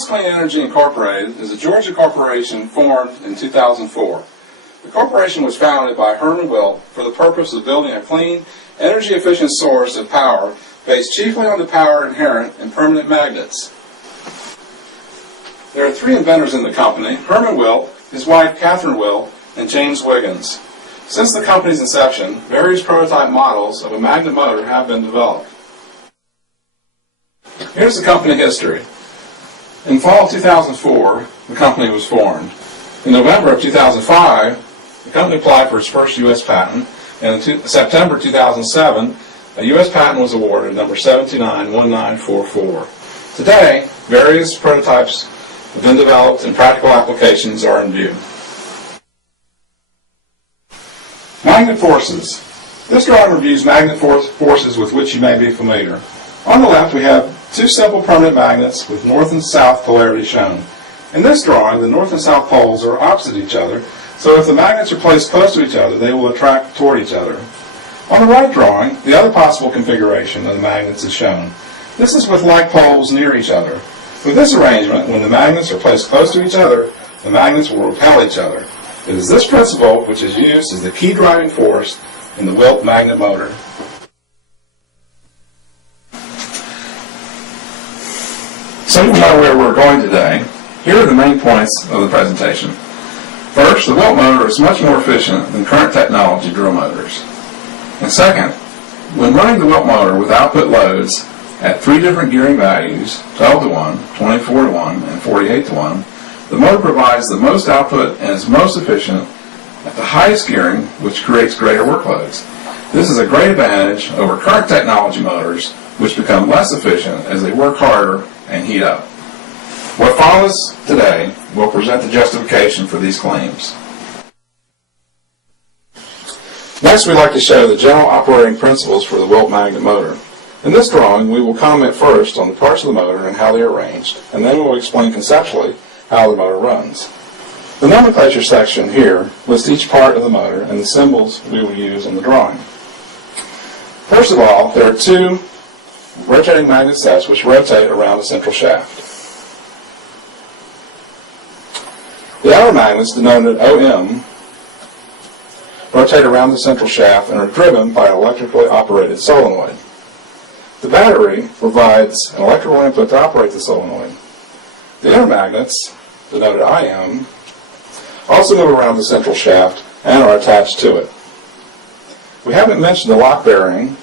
Wilt's Clean Energy Incorporated is a Georgia corporation formed in 2004. The corporation was founded by Herman Wilt for the purpose of building a clean, energy-efficient source of power based chiefly on the power inherent in permanent magnets. There are three inventors in the company: Herman Wilt, his wife Catherine Wilt, and James Wiggins. Since the company's inception, various prototype models of a magnet motor have been developed. Here's the company history. In fall of 2004, the company was formed. In November of 2005, the company applied for its first U.S. patent, and in September 2007, a U.S. patent was awarded, number 791944. Today, various prototypes have been developed and practical applications are in view. Magnet forces. This drawing reviews magnet forces with which you may be familiar. On the left, we have two simple permanent magnets with north and south polarity shown. In this drawing, the north and south poles are opposite each other, so if the magnets are placed close to each other, they will attract toward each other. On the right drawing, the other possible configuration of the magnets is shown. This is with like poles near each other. With this arrangement, when the magnets are placed close to each other, the magnets will repel each other. It is this principle which is used as the key driving force in the Wilt magnet motor. So you know where we're going today. Here are the main points of the presentation. First, the Wilt motor is much more efficient than current technology drill motors. And second, when running the Wilt motor with output loads at three different gearing values, 12 to 1, 24 to 1, and 48 to 1, the motor provides the most output and is most efficient at the highest gearing, which creates greater workloads. This is a great advantage over current technology motors, which become less efficient as they work harder and heat up. What follows today will present the justification for these claims. Next, we'd like to show the general operating principles for the Wilt magnet motor. In this drawing, we will comment first on the parts of the motor and how they are arranged, and then we will explain conceptually how the motor runs. The nomenclature section here lists each part of the motor and the symbols we will use in the drawing. First of all, there are two rotating magnet sets which rotate around a central shaft. The outer magnets, denoted OM, rotate around the central shaft and are driven by an electrically operated solenoid. The battery provides an electrical input to operate the solenoid. The inner magnets, denoted IM, also move around the central shaft and are attached to it. We haven't mentioned the lock bearing,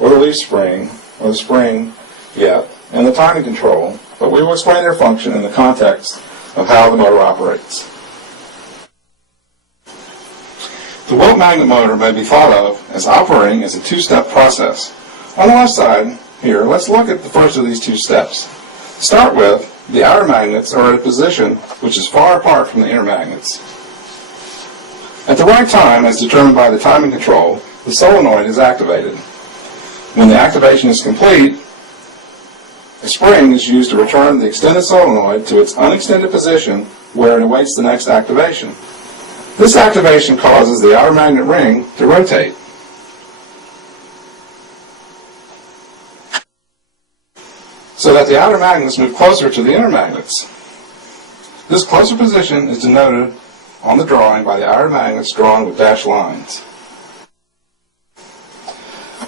or the leaf spring, or the spring yet, and the timing control, but we will explain their function in the context of how the motor operates. The Wilt magnet motor may be thought of as operating as a two-step process. On the left side here, let's look at the first of these two steps. To start with, the outer magnets are at a position which is far apart from the inner magnets. At the right time, as determined by the timing control, the solenoid is activated. When the activation is complete, a spring is used to return the extended solenoid to its unextended position where it awaits the next activation. This activation causes the outer magnet ring to rotate. So that the outer magnets move closer to the inner magnets. This closer position is denoted on the drawing by the outer magnets drawn with dashed lines.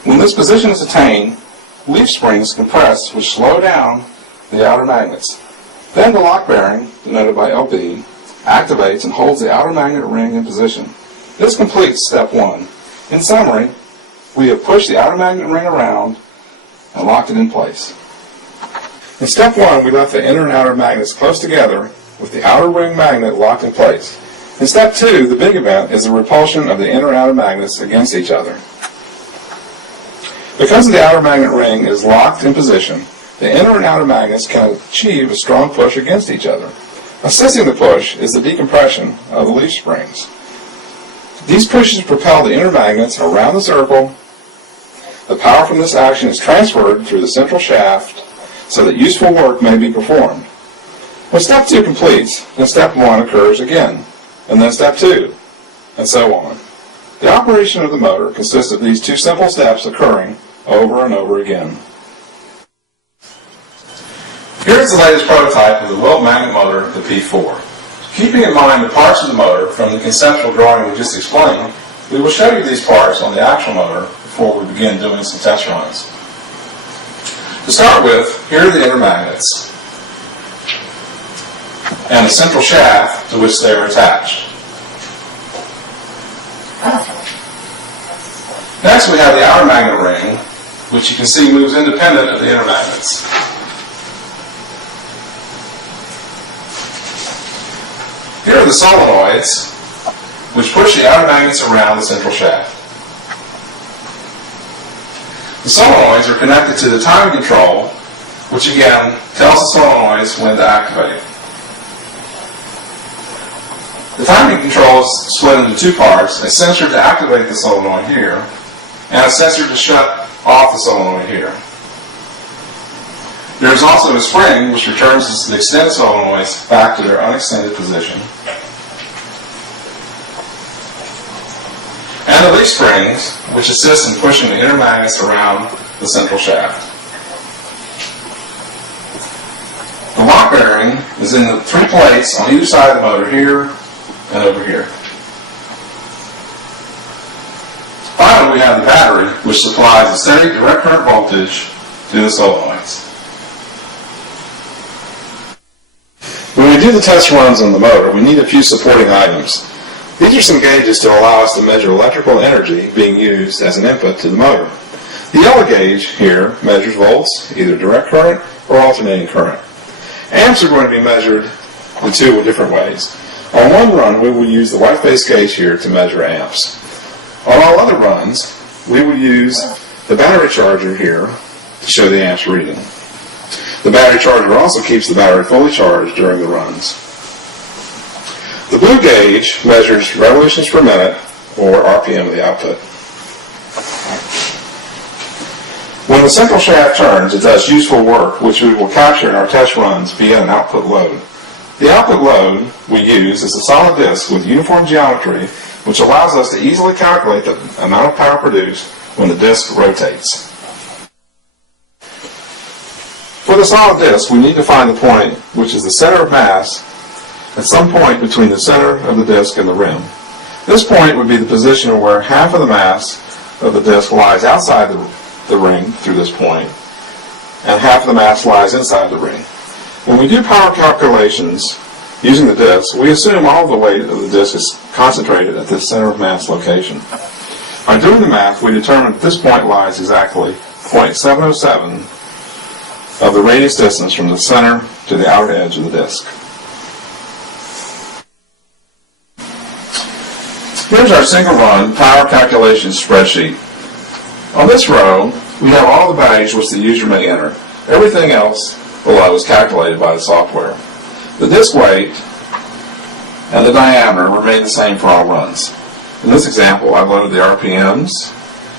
When this position is attained, leaf springs compress which slow down the outer magnets. Then the lock bearing, denoted by LB, activates and holds the outer magnet ring in position. This completes step one. In summary, we have pushed the outer magnet ring around and locked it in place. In step one, we left the inner and outer magnets close together with the outer ring magnet locked in place. In step two, the big event is the repulsion of the inner and outer magnets against each other. Because the outer magnet ring is locked in position, the inner and outer magnets can achieve a strong push against each other. Assisting the push is the decompression of the leaf springs. These pushes propel the inner magnets around the circle. The power from this action is transferred through the central shaft so that useful work may be performed. When step two completes, then step one occurs again, and then step two, and so on. The operation of the motor consists of these two simple steps occurring over and over again. Here's the latest prototype of the Wilt magnet motor, the P4. Keeping in mind the parts of the motor from the conceptual drawing we just explained, we will show you these parts on the actual motor before we begin doing some test runs. To start with, here are the inner magnets and the central shaft to which they are attached. Next we have the outer magnet ring, which you can see moves independent of the inner magnets. Here are the solenoids, which push the outer magnets around the central shaft. The solenoids are connected to the timing control, which again tells the solenoids when to activate. The timing control is split into two parts, a sensor to activate the solenoid here, and a sensor to shut off the solenoid here. There is also a spring which returns the extended solenoids back to their unextended position. And the leaf springs, which assist in pushing the inner magnets around the central shaft. The lock bearing is in the three plates on either side of the motor here and over here. Finally, we have the battery, which supplies a steady direct current voltage to the solenoids. When we do the test runs on the motor, we need a few supporting items. These are some gauges to allow us to measure electrical energy being used as an input to the motor. The yellow gauge here measures volts, either direct current or alternating current. Amps are going to be measured in two different ways. On one run, we will use the white face gauge here to measure amps. On all other runs, we will use the battery charger here to show the amps reading. The battery charger also keeps the battery fully charged during the runs. The blue gauge measures revolutions per minute, or RPM of the output. When the central shaft turns, it does useful work, which we will capture in our test runs via an output load. The output load we use is a solid disc with uniform geometry, which allows us to easily calculate the amount of power produced when the disc rotates. For the solid disc, we need to find the point, which is the center of mass, at some point between the center of the disc and the rim. This point would be the position where half of the mass of the disc lies outside the ring through this point, and half of the mass lies inside the ring. When we do power calculations using the disc, we assume all of the weight of the disc is concentrated at this center of mass location. By doing the math, we determine that this point lies exactly 0.707 of the radius distance from the center to the outer edge of the disc. Here's our single run power calculation spreadsheet. On this row, we have all the values which the user may enter. Everything else below is calculated by the software. The disc weight and the diameter remain the same for all runs. In this example, I've loaded the RPMs,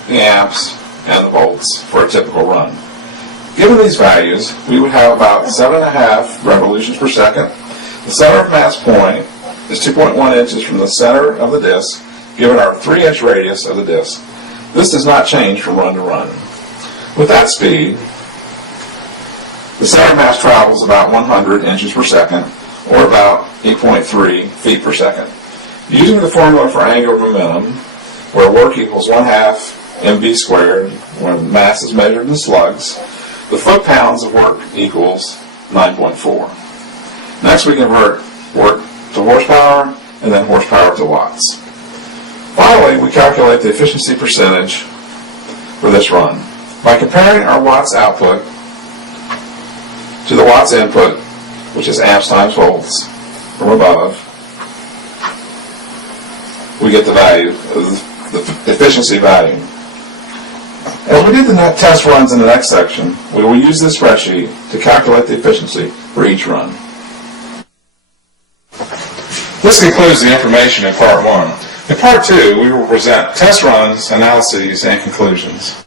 the amps, and the volts for a typical run. Given these values, we would have about 7.5 revolutions per second. The center of mass point is 2.1 inches from the center of the disc, given our 3-inch radius of the disc. This does not change from run to run. With that speed, the center of mass travels about 100 inches per second, or about 8.3 feet per second. Using the formula for angular momentum, where work equals 1/2 mv squared, when mass is measured in slugs, the foot-pounds of work equals 9.4. Next we convert work to horsepower, and then horsepower to watts. Finally, we calculate the efficiency percentage for this run. By comparing our watts output to the watts input, which is amps times volts, from above, we get the value of the efficiency value. As we do the test runs in the next section, we will use this spreadsheet to calculate the efficiency for each run. This concludes the information in Part 1. In Part 2, we will present test runs, analyses, and conclusions.